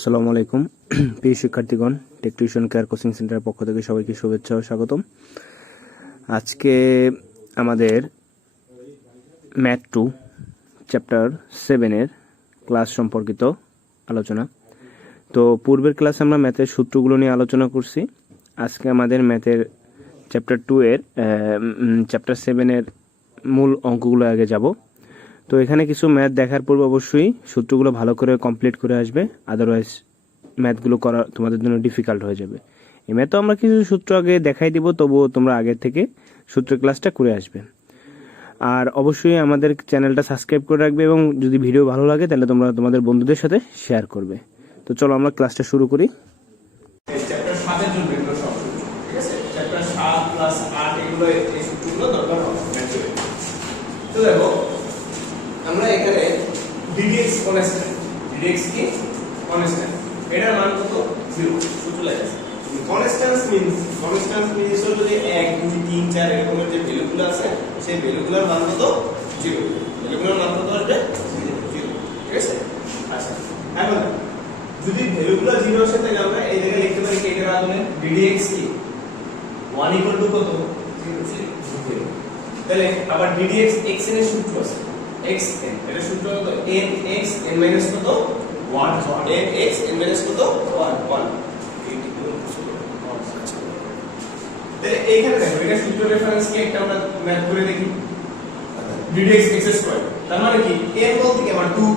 আসসালামু আলাইকুম প্রিয় শিক্ষার্থীগণ, টেক টিউশন কেয়ার কোচিং সেন্টারের পক্ষ থেকে সবাইকে শুভেচ্ছা ও স্বাগতম। আজকে আমাদের ম্যাথ 2 চ্যাপ্টার 7-এর ক্লাস সম্পর্কিত আলোচনা। তো পূর্বের ক্লাসে আমরা ম্যাথের সূত্রগুলো নিয়ে আলোচনা করছি। আজকে আমাদের ম্যাথের চ্যাপ্টার 2-এর চ্যাপ্টার 7-এর মূল অঙ্কগুলো আগে যাব। তো এখানে কিছু ম্যাথ দেখার পূর্বে অবশ্যই সূত্রগুলো ভালো করে কমপ্লিট করে আসবে, আদারওয়াইজ ম্যাথগুলো করা তোমাদের জন্য ডিফিকাল্ট হয়ে যাবে। এই ম্যাথও আমরা কিছু সূত্র আগে দেখাই দিব, তবুও তোমরা আগের থেকে সূত্রের ক্লাসটা করে আসবে। আর অবশ্যই আমাদের চ্যানেলটা সাবস্ক্রাইব করে রাখবে এবং যদি ভিডিও ভালো লাগে তাহলে তোমরা তোমাদের বন্ধুদের সাথে শেয়ার করবে। তো চলো আমরা ক্লাসটা শুরু করি। চ্যাপ্টার 7 এর জন্য এগুলো সব সূত্র, ঠিক আছে? চ্যাপ্টার 7 প্লাস 8 এগুলো এই সূত্রগুলো দরকার হবে ম্যাথে। তো দেখো আমরা এখানে ddx কনস্ট্যান্ট, ddx কি কনস্ট্যান্ট, এটার মান কত 0 সূত্র লেখা। কনস্ট্যান্স মিন্স হলো যে 1 2 3 4 এরকমের যে ভ্যালুগুলো আছে সেই ভ্যালুগুলোর মান কত 0, ভ্যালুগুলোর মান কত আসবে 0, ঠিক আছে? আচ্ছা, এখন যদি ভ্যালুগুলো 0 আসে তাহলে আমরা এই জায়গায় লিখতে পারি কি এটার মাধ্যমে ddx কি 1 ইকুয়াল টু কত 0, তাহলে আবার ddx xn এর সূত্র আছে xn, এটা সূত্র কত n x n মাইনাস কত 1 n x n মাইনাস কত 1 তাহলে এইখানে দেখো এটা সূত্র রেফারেন্স কি একটা আমরা ম্যাথ করে দেখি ddx x স্কয়ার, তার মানে কি n বলতে কি আমার 2,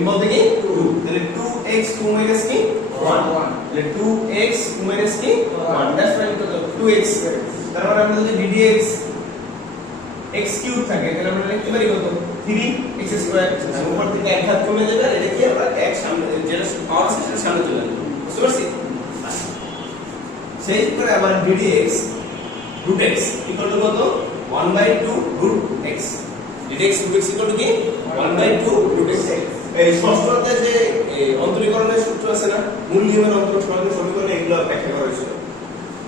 n বলতে কি 2, তাহলে 2x 2 মাইনাস কি 1, তাহলে 2x 2 মাইনাস কি 1, দ্যাটস রাইট কত 2x, তার মানে আমরা যদি ddx x কিউব থাকে তাহলে আমরা লিখতে পারি কত 3x স্কয়ার, উপর থেকে এক ঘাত কমে যাবে, এটা কি আমরা এক সামনে যেটা পাওয়ার আছে সেটা সামনে চলে আসবে, বুঝতে পারছি? সেই করে আবার ddx root x equal to কত 1/2 root x, ddx root x equal to কি 1/2 root x। এই ষষ্ঠতে যে অন্তরীকরণের সূত্র আছে না, মূল নিয়মের অন্তরীকরণ সমীকরণ, এগুলো ব্যাখ্যা করা হয়েছিল।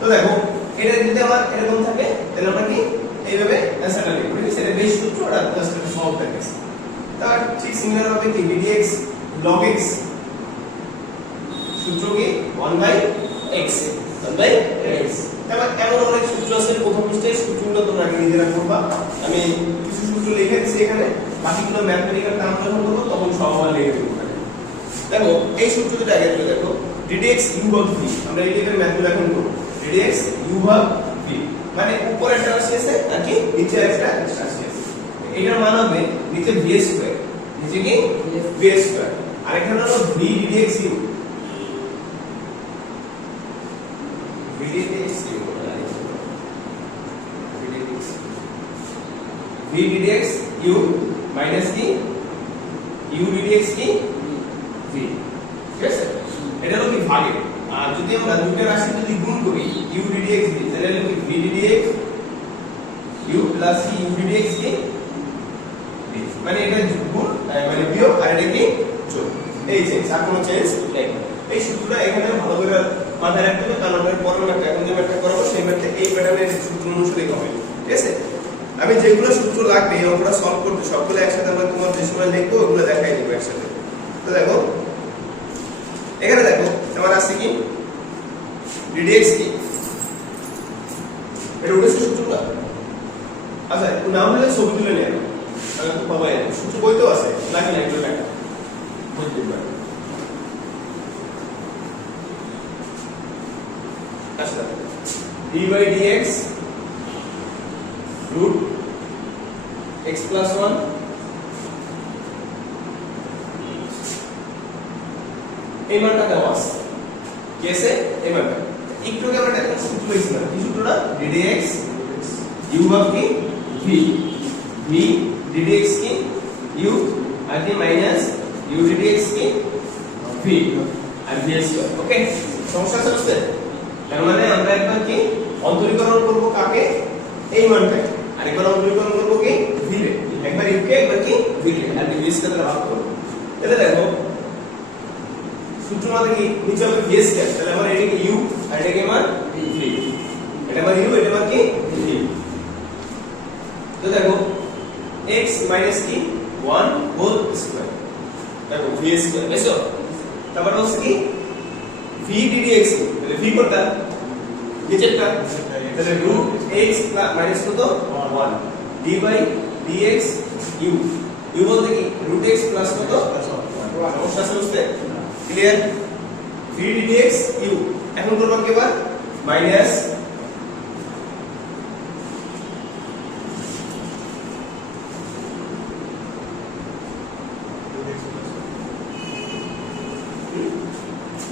তো দেখো এটা যদি আমার এরকম থাকে তাহলে আমরা কি এইভাবে অ্যান্সারটা লিখব, ঠিক আছে? এটা বেস সূত্র আর জাস্ট একটা সলভ থাকে। তার ঠিক সিমিলার হবে কি ddx log x সূত্র কি 1/x, 1/x। তারপর এমন অনেক সূত্র আছে, প্রথম পৃষ্ঠায় সূত্রগুলো তোমরা আগে নিজেরা করবা, আমি কিছু সূত্র লিখে দিয়েছি এখানে, বাকিগুলো ম্যাথমেটিক্যাল টার্ম যখন করব তখন সব আবার লিখে দেব। দেখো এই সূত্রটা আগে করে দেখো ddx u ভাগ v, আমরা এই টাইপের ম্যাথগুলো এখন করব। ddx u ভাগ v মানে উপরে একটা রাশি আছে আর কি নিচে একটা রাশি আছে, এটার মান হবে নিচে v স্কয়ার, নিচে কি v স্কয়ার, আর এখানে হলো v ddx u, v ddx u, v ddx u minus কি u ddx কি v, ঠিক আছে? এটা হলো কি ভাগে, আর যদি আমরা দুটো রাশি যদি গুণ করি u ddx v তাহলে হলো কি v ddx u প্লাস কি u ddx কি v, মানে এটা গুণ মানে বিয়োগ আর এটা কি যোগ, এই চেঞ্জ, আর কোনো চেঞ্জ নেই। এই সূত্রটা এখানে ভালো করে মাথায় রাখতে হবে, কারণ আমরা পরের ম্যাথটা এখন যে ম্যাথটা করাবো সেই ম্যাথটা এই প্যাটার্নের সূত্র অনুসারে হবে, ঠিক আছে? আমি যেগুলো সূত্র লাগবে এই অঙ্কটা সলভ করতে সবগুলো একসাথে আমরা তোমার যে সময় লিখবো ওগুলো দেখাই দেব একসাথে। তো দেখো এখানে দেখো আমার আছে কি ddx কি এটা উঠেছে সূত্রটা। আচ্ছা নাম হলে ছবি তুলে নেন, আমি তো বাবা সূত্র বইতেও আছে নাকি না একটু লেখা বুঝতে পারবে। আচ্ছা d/dx root x plus 1 এই মানটা দেওয়া আছে, কি আছে এই মানটা একটু আগে আমরা একটা সূত্র লিখছিলাম, কি সূত্রটা ddx u ভাগ কি v, v ddx কি u আর কি মাইনাস u ddx কি v আর v স্কয়ার। ওকে, সমস্যা আছে বুঝতে? তার মানে আমরা একবার কি অন্তরীকরণ করব কাকে এই মানটাকে, আর একবার অন্তরীকরণ করব কি v রে, একবার u কে একবার কি v রে, আর v স্কয়ার দ্বারা ভাগ করব। তাহলে দেখো সূত্র মানে কি নিচে হবে v স্কয়ার, তাহলে আমরা এটাকে u আর এটাকে মান v, এটা মান u এটা মান কি v। তো দেখো x মাইনাস কি 1 হোল স্কয়ার, দেখো v স্কয়ার এসো তারপর হচ্ছে কি v ddx তাহলে v কোনটা নিচেরটা তাহলে রুট x মাইনাস কত 1 d by dx u u বলতে কি রুট x প্লাস কত সমস্যা আছে বুঝতে ক্লিয়ার v ddx u এখন করব কি এবার মাইনাস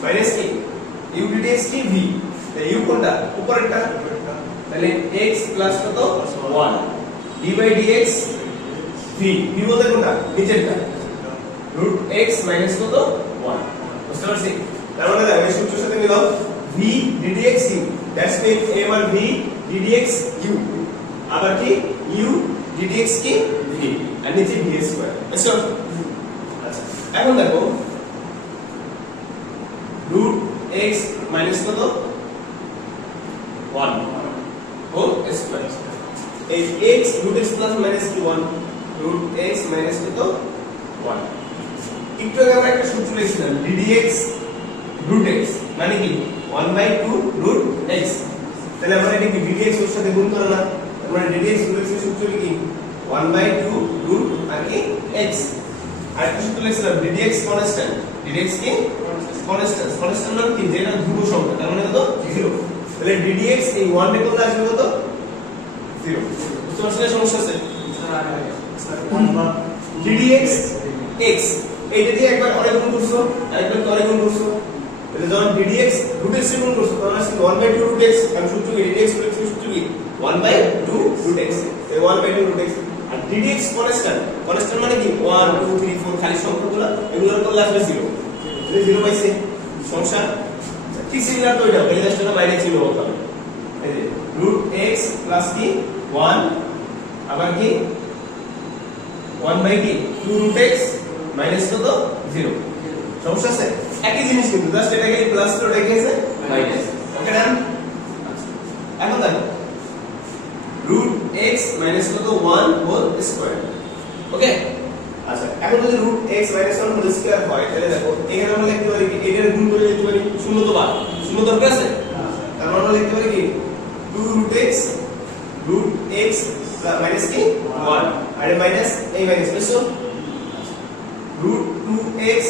মাইনাস কি u dx কি v তাহলে u কোনটা উপরেরটা তাহলে x প্লাস কত 1 d by dx v v বলতে কোনটা নিচেরটা রুট x মাইনাস কত 1 বুঝতে পারছি তার মানে দেখো এই সূত্রের সাথে মিলাও v ddx u that's mean এবার v ddx u আবার কি u ddx কি v আর নিচে v স্কয়ার আচ্ছা এখন দেখো root x minus কত 1 হোল স্কয়ার এই x root x plus minus কি 1 root x minus কত 1 একটু আগে আমরা একটা সূত্র লিখছিলাম ddx root x মানে কি 1/2 root x তাহলে আমরা এটা কি ddx এর সাথে গুণ করব না আমরা ddx root x এর সূত্র কি 1/2 root আর কি x আর একটা সূত্র লিখছিলাম ddx constant ddx কি কনস্ট্যান্ট কনস্ট্যান্ট মানে কি যেটা ধ্রুব সংখ্যা তার মানে কত 0 তাহলে ddx এই 1 এর কত আসবে কত 0 বুঝতে পারছেন সমস্যা আছে ddx x এইটা দিয়ে একবার অনেক গুণ করছো আরেকবার অনেক গুণ করছো তাহলে যখন ddx root x এর গুণ করছো তখন আসছে 1/2 root x আমি সূত্র কি ddx root x এর সূত্র কি 1/2 root x এই 1/2 root x আর ddx কনস্ট্যান্ট কনস্ট্যান্ট মানে কি 1 2 3 4 খালি সংখ্যাগুলো এগুলোর কত আসবে 0 0 পাইছে সমস্যা ঠিক সিমিলার তো এটা এই জাস্টটা বাইরে ছিল বলতে হবে এই যে রুট x প্লাস কি 1 আবার কি 1 বাই কি 2 রুট x মাইনাস কত 0 সমস্যা আছে একই জিনিস কিন্তু জাস্ট এটাকে প্লাস করে রেখেছে মাইনাস ওকে ডান এখন দেখো রুট x মাইনাস কত 1 হোল স্কয়ার ওকে আচ্ছা এখন যদি root x - 1 হোল স্কয়ার হয় তাহলে দেখো এখানে আমরা লিখতে পারি কি এটার গুণ করে লিখতে পারি শূন্য তো বাদ শূন্য দরকার আছে তার মানে আমরা লিখতে পারি কি 2 root x মাইনাস কি 1 আর মাইনাস এই মাইনাস বুঝছো root 2x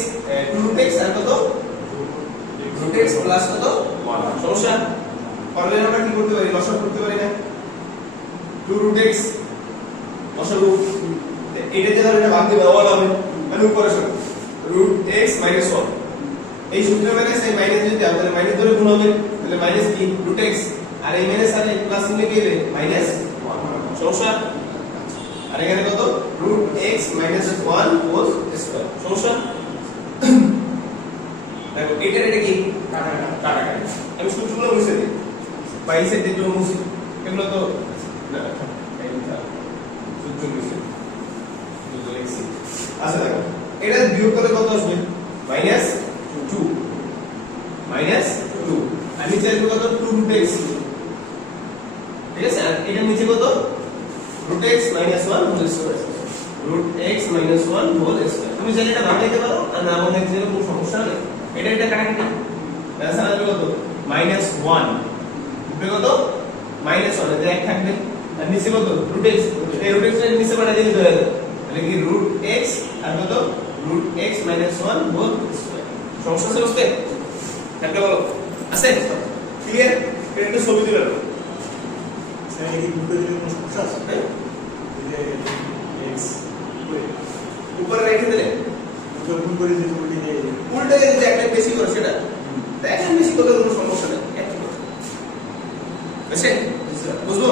আর কত root x প্লাস কত 1 সমস্যা পারলে আমরা কি করতে পারি লসাগু করতে পারি না 2 root x লসাগু এটাতে ধর এটা ভাগ দিবে 1 হবে মানে উপরে সব root x - 1 এই সূত্রে মাইনাস এই মাইনাস যদি দাও তাহলে মাইনাস ধরে গুণ হবে তাহলে মাইনাস কি root x আর এই মাইনাস আর এই প্লাস নিলে কি হবে মাইনাস 1 সমস্যা আর এখানে কত root x - 1 হোল স্কয়ার সমস্যা দেখো এটা কি কাটা আমি সূত্রগুলো মুছে দিই বাইসের যে মুছি এগুলো তো না সূত্র মুছে আচ্ছা দেখো এটা বিয়োগ করলে কত আসবে -2 আর নিচে আসবে কত 2 root x ঠিক আছে আর এটা নিচে কত root x - 1 whole square root x - 1 whole square তুমি চাইলে এটা ভাগ দিতে পারো আর না ভাঙলে দিলে কোনো সমস্যা নেই এটা কাটাকাটি তাহলে আসবে কত -1 উপরে কত -1 এতে এক থাকবে আর নিচে কত root x এই root x এর নিচে পাঠিয়ে দিলে হয়ে যাবে তাহলে কি root x আর কত root x - 1 হোল স্কয়ার সমস্যা আছে বুঝতে একটা বলো আছে ক্লিয়ার এটা একটু ছবি দিলাম স্যার এই দুটো দিলে কোনো সমস্যা আছে এই যে x উপরে রেখে দিলে যখন করে যে উল্টে দিয়ে উল্টে যে একটা বেশি করে সেটা দেখেন বেশি করলে কোনো সমস্যা নেই একই কথা বুঝছেন বুঝলো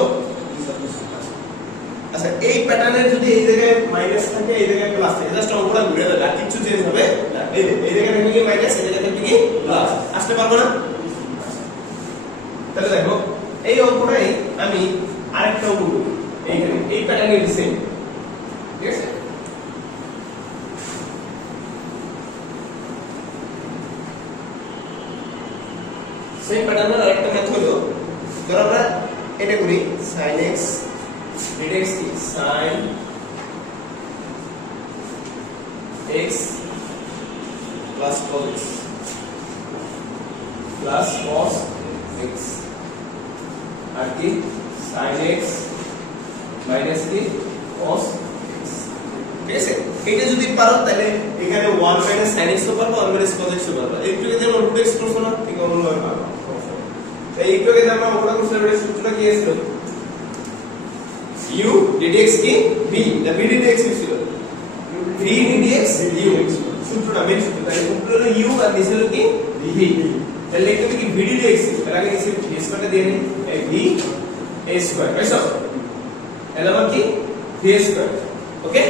আচ্ছা এই প্যাটার্নের যদি এই জায়গায় মাইনাস থাকে এই জায়গায় প্লাস থাকে জাস্ট অঙ্কটা ঘুরে যাবে আর কিছু চেঞ্জ হবে না এই জায়গায় থাকবে কি মাইনাস এই জায়গায় থাকবে কি প্লাস আসতে পারবো না তাহলে দেখো এই অঙ্কটাই আমি আরেকটা অঙ্ক করব এইখানে এই প্যাটার্নের সেম ঠিক আছে সেম প্যাটার্নের আরেকটা ম্যাথ হলো ধরো আমরা এটা করি sin x dx কি sin x plus cos x plus cos x আর কি sin x মাইনাস কি cos x ঠিক আছে এটা যদি পারো তাহলে এখানে 1 মাইনাস sin x তো পারবো 1 মাইনাস cos x তো পারবো একটু যদি আমরা রুট x করব না ঠিক অনুযায়ী পারবো এই একটু যদি আমরা ওটা করতে পারি সূত্রটা কি ছিল u ddx কি v না v ddx ছিল v ddx u সূত্রটা মেন সূত্র তাহলে উপরে হলো u আর নিচে হলো কি v তাহলে লিখতে হবে কি v ddx তার আগে নিচে v স্কয়ারটা দিয়ে নিই v a স্কয়ার পাইছো এর আবার কি v square okay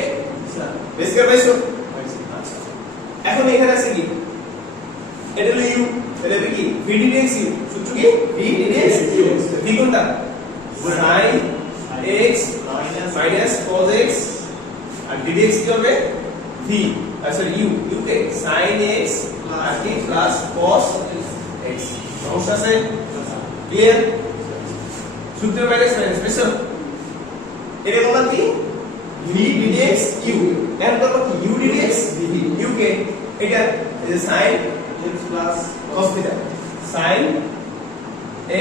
sir v square পাইছো আচ্ছা এখন এখানে আছে কি এটা হলো u তাহলে হবে কি v ddx u সূত্র কি v ddx u v কোনটা sin x minus cos x আর ddx কি হবে v সরি u কে sin x আর কি প্লাস cos x সমস্যা আছে ক্লিয়ার সূত্র মাইনাস মাইনাস বুঝছো এর কথা কি v ddx u এর কথা কি u ddx u কে এটা sin x plus cos theta sin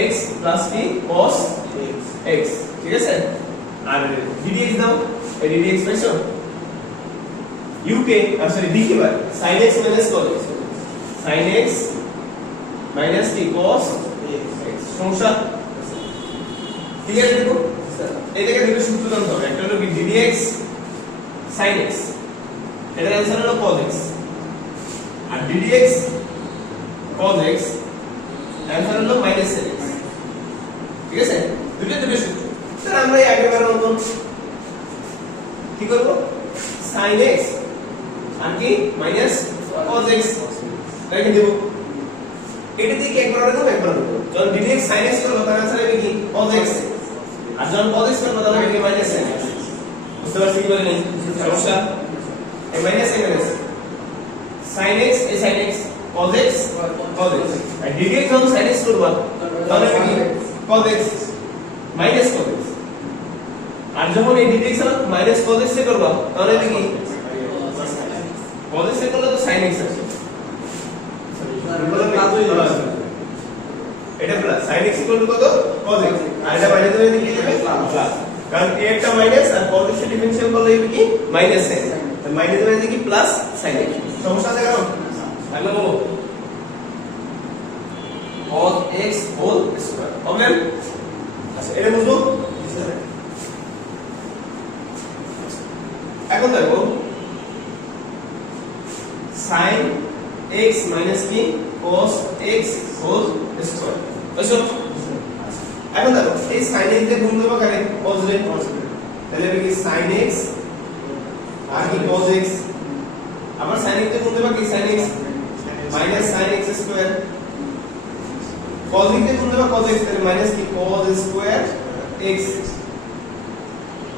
x plus কি cos x ঠিক আছে আর ddx দাও এই ddx পাইছো u কে সরি d কে by sin x minus cos x sin x minus t cos x সমস্যা ক্লিয়ার দেখো এটাকে দুটো সূত্র জানতে হবে একটা হলো কি ddx sin x এটার आंसर হলো cos x আর ddx cos x आंसर হলো minus sin x ঠিক আছে দুটো সূত্র তাহলে আমরা এই আগেরবারের মতন কি করব sin x আর কি minus cos x রেখে দেব এটা দিয়ে কি একবার রাখবো যখন ddx sin x করব তার आंसर হবে কি cos x আর যখন cos x করব তাহলে হবে কি minus sin x বুঝতে পারছি কি বলেন সমস্যা এই minus sin x এই sin x cos x আর ddx যখন sin x করব তাহলে হবে কি cos x minus cos x আর যখন এই ddx এর minus cos x এ করব তাহলে হবে কি cos x এ করলে তো sin x আসে এটা প্লাস sin x কত cos x আর এটা মাইনাস হয়ে কি যাবে প্লাস কারণ a একটা মাইনাস আর cos x এর ডিফারেন্সিয়াল করলে হবে কি মাইনাস sin আর মাইনাস হয়ে কি প্লাস sin x সমস্যা আছে কারণ তাহলে বলো cos x whole square problem আচ্ছা এটা বুঝছো এখন দেখো sin x minus কি cos x হোল স্কয়ার বুঝছো এখন দেখো এই sin x কে গুণ দেবো কারে cos রে তাহলে হবে কি sin x আর কি cos x আবার sin x কে গুণ দেবো কি sin x minus sin x square cos x কে গুণ দেবো cos x তাহলে minus কি cos স্কয়ার x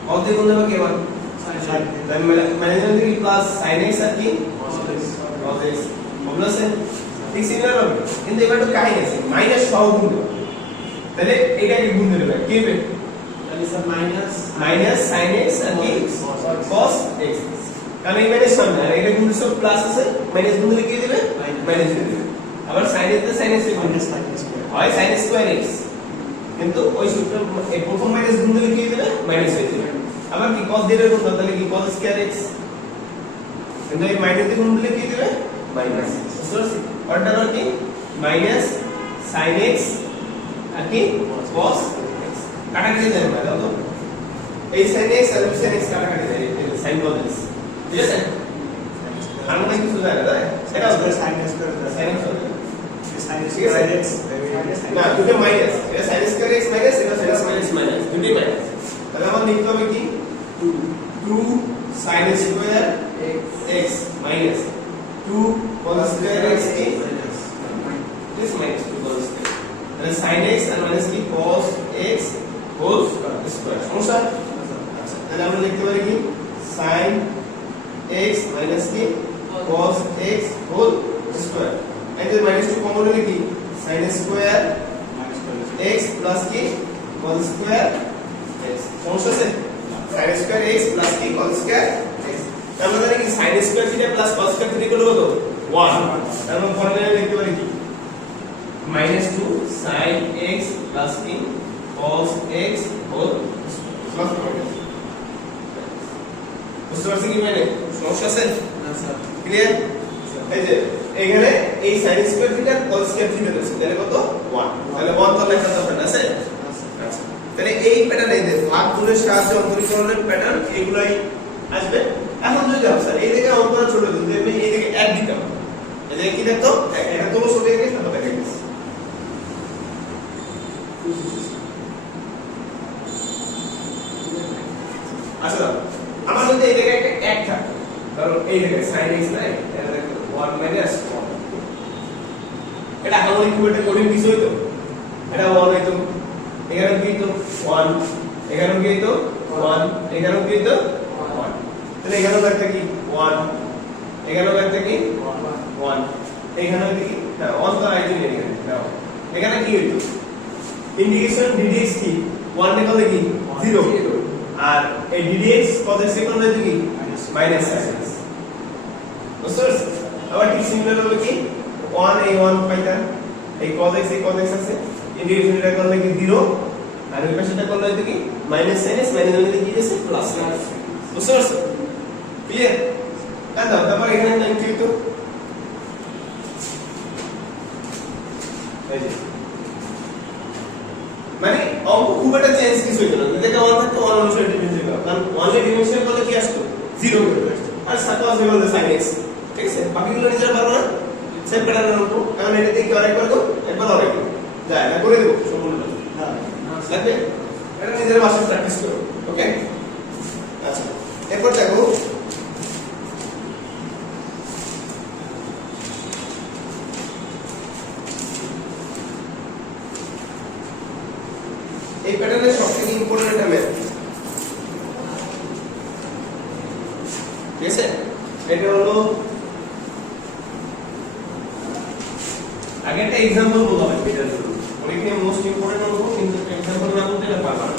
cos কে গুণ দেবো কি আবার তাহলে মাইনাস হবে কি প্লাস sin x আর কি cos x বুঝলে ঠিক সিমিলার হবে কিন্তু এবার তো কাহিনী আছে মাইনাস সহ গুণ দেবো তাহলে এটাকে গুণ দেবে কি হবে তাহলে স্যার মাইনাস sin x আর কি cos x কারণ এই মাইনাস সামনে আর এটা গুণ সব প্লাস আছে মাইনাস গুণ দিলে কি দিবে মাইনাস দিবে আবার sin x তে sin x এর মাইনাস হয় sin স্কয়ার x কিন্তু ওই সূত্র এই প্রথম মাইনাস গুণ দিলে কি দিবে মাইনাস হয়ে যাবে আবার কি cos দিলে গুণ তাহলে কি cos স্কয়ার x কিন্তু এই মাইনাস দিয়ে গুণ দিলে কি দিবে মাইনাস বুঝছো অর্ডার কি মাইনাস sin x আর কি cos x কাটাকাটি যায় না দাও তো এই sin x আর sin x কাটাকাটি যায় sin cos x ঠিক আছে আর মনে কিছু যায় না সেটা হচ্ছে sin x করে sin x হবে sin x না দুটো মাইনাস এটা sin x করে x মাইনাস এটা sin x মাইনাস মাইনাস দুটোই মাইনাস তাহলে আমরা লিখতে হবে কি 2 sin square x minus 2 cos square x কি this minus 2 cos স্কয়ার তাহলে sin x আর মাইনাস কি cos x হোল স্কয়ার সমস্যা আচ্ছা তাহলে আমরা লিখতে পারি কি sin x মাইনাস কি cos x হোল স্কয়ার এই যে মাইনাস 2 কমন হলে কি sin স্কয়ার x প্লাস কি cos স্কয়ার x সমস্যা আছে sin স্কয়ার x প্লাস কি cos স্কয়ার x আমরা জানি কি sin square theta plus cos square theta কত 1 তার মানে ফর্মুলা লিখতে পারি কি minus 2 sin x plus in cos x whole plus minus বুঝতে পারছেন কি মানে সমস্যা আছে না স্যার ক্লিয়ার এই যে এখানে এই sin square theta cos square theta আছে তাহলে কত 1 তাহলে 1 তো লেখা দরকার আছে আচ্ছা তাহলে এই প্যাটার্ন এই যে ভাগ গুণের সাহায্যে অন্তরীকরণের প্যাটার্ন এগুলাই আসবে এখন যদি স্যার এই দিকে অন্তর ছোট দিতে আমি এই দিকে 1 দিতাম এই দিকে কি দেখতো এটা তো ছোট দিকে না দেখা গেছে আচ্ছা আমার যদি এই দিকে একটা 1 থাকে ধরো এই দিকে sin x নাই এটা দেখো 1 1 এটা হারমোনিক কিউবেটে কোডিং কিছু হইতো এটা 1 হইতো এখানে কি হইতো 1 এখানে কি হইতো 1 এখানে কি হইতো 1 তাহলে এখানে একটা কি 1 এখানে একটা কি 1 এখানে হইতো কি হ্যাঁ অন্তর আইতো এখানে দাও এখানে কি হইতো ইন্ডিকেশন ddx কি 1 এর কলে কি 0 আর এই ddx cos x এর কলে কি মাইনাস sin x বুঝছো আবার ঠিক সিমিলার হবে কি 1 এই 1 পাইতা এই cos x এই cos x আছে ইন্ডিকেশন এটা করলে কি 0 আর ওই পাশেটা করলে কি মাইনাস sin x মাইনাস হলে কি আছে প্লাস বুঝছো ক্লিয়ার দাও তারপর এখানে টাইম কি হতো এই যে মানে অঙ্ক খুব একটা চেঞ্জ কিছু হইতো না যেটা 1 থাকতো 1 অনুসারে ডিফারেন্স হতো কারণ 1 এর ডিফারেন্স করলে কি আসতো 0 করে আসতো আর সাপোজ হলো sin x ঠিক আছে বাকিগুলো নিজেরা পারবো না সেম প্যাটার্নের অঙ্ক কারণ এটা দিয়ে কি আরেকবার করব একবার আরেকবার যা এটা করে দেব সম্পূর্ণ না লাগবে এটা নিজেরা বাসায় প্র্যাকটিস করো ওকে আচ্ছা এরপর দেখো এই প্যাটার্নের সবথেকে ইম্পর্টেন্ট একটা ম্যাথ ঠিক আছে এটা হলো আগে একটা एग्जांपल বলবো আমি এটার জন্য পরীক্ষায় মোস্ট ইম্পর্টেন্ট হলো কিন্তু এক্সাম্পল না বলতে এটা পারবা না